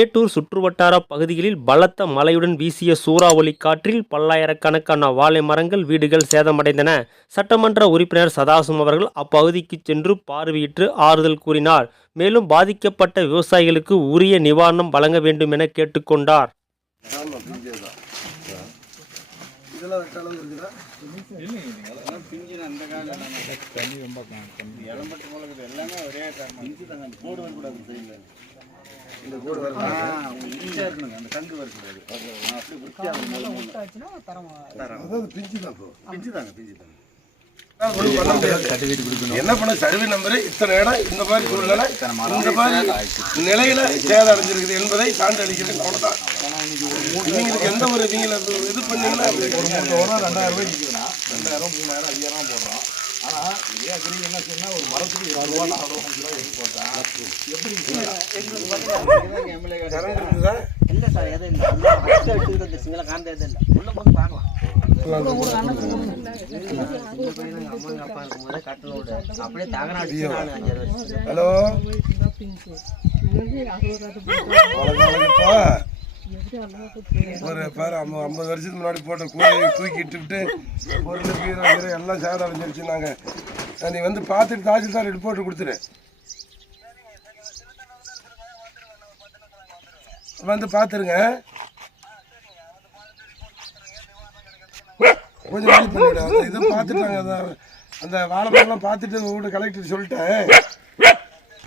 மேட்டூர் சுற்றுவட்டார பகுதிகளில் பலத்த மழையுடன் வீசிய சூறாவளி காற்றில் பல்லாயிரக்கணக்கான வாழை மரங்கள் வீடுகள் சேதமடைந்தன. சட்டமன்ற உறுப்பினர் சதாசிவம் அவர்கள் அப்பகுதிக்கு சென்று பார்வையிட்டு ஆறுதல் கூறினார். மேலும் பாதிக்கப்பட்ட விவசாயிகளுக்கு உரிய நிவாரணம் வழங்க வேண்டும் என கேட்டுக்கொண்டார் ஒரே இந்த கோடு வரக்கூடாது அதாவது பிஞ்சு தான் பிஞ்சு தாங்க பிஞ்சு தாங்க. என்ன பண்ண சர்வே நம்பர் இத்தனை இடம் இந்த மாதிரி சூழ்நிலை இந்த மாதிரி நிலையில சேதம் அடைஞ்சிருக்குது என்பதை சான்று அளிக்கிறது அவ்வளவுதான். இவங்களுக்கு எந்த ஒரு இவங்களை இது பண்ணீங்கன்னா ஒரு மூணு வரும் ரெண்டாயிரம் ரூபாய் நிற்குதுன்னா ரெண்டாயிரம் மூணாயிரம் ஐயாயிரம் போடுறோம். ஆனா இதே அக்ரி என்ன சொன்னா ஒரு மரத்துக்கு இருபது ரூபா நாலு ரூபா அஞ்சு ரூபா போட்டா இல்லை சார் எதுவும் இல்லை எல்லாம் ஃபஸ்ட்டு காந்த எதுவும் இல்லை உள்ள போது பார்க்கலாம் அப்படியே தகன ஹலோ ஒரு பாரு ஐம்பது ஐம்பது வருஷத்துக்கு முன்னாடி போட்ட கூடையை தூக்கி விட்டு பொருள் பீரோ கீரோ எல்லாம் சேதம் அடைஞ்சிருச்சு நாங்கள் நீ வந்து பார்த்துட்டு தாசில்தார் ரிப்போர்ட் கொடுத்துரு வந்து பார்த்துருங்க கொஞ்சம் வெயிட் பண்ணிவிடு அந்த இதை பார்த்துட்டாங்க அந்த அந்த வாழைப்பழம்லாம் பார்த்துட்டு உங்க கலெக்டர் சொல்லிட்டேன்.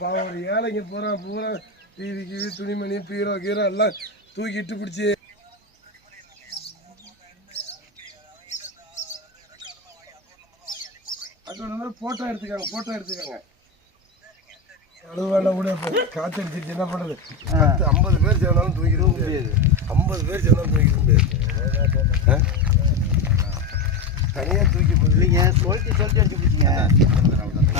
பாவம் ஒரு ஏழைங்க பூரா பூரா டிவி கிவி துணிமணி பீரோ கீரோ எல்லாம் தூக்கிட்டு பிடிச்சி. அது போட்டோ எடுத்துக்காங்க போட்டோ எடுத்துக்காங்க. அளவு வேண்டாம் கூட காத்தடிச்சிருச்சு. என்ன பண்ணுறது பத்து ஐம்பது பேர் சேர்ந்தாலும் தூக்கிட்டு முடியாது. ஐம்பது பேர் சேர்ந்தாலும் தூக்கிட்டு முடியாது. தனியாக தூக்கி இல்லைங்க சொல்லிட்டு சொல்லிட்டு அடிச்சு பிடிச்சிங்க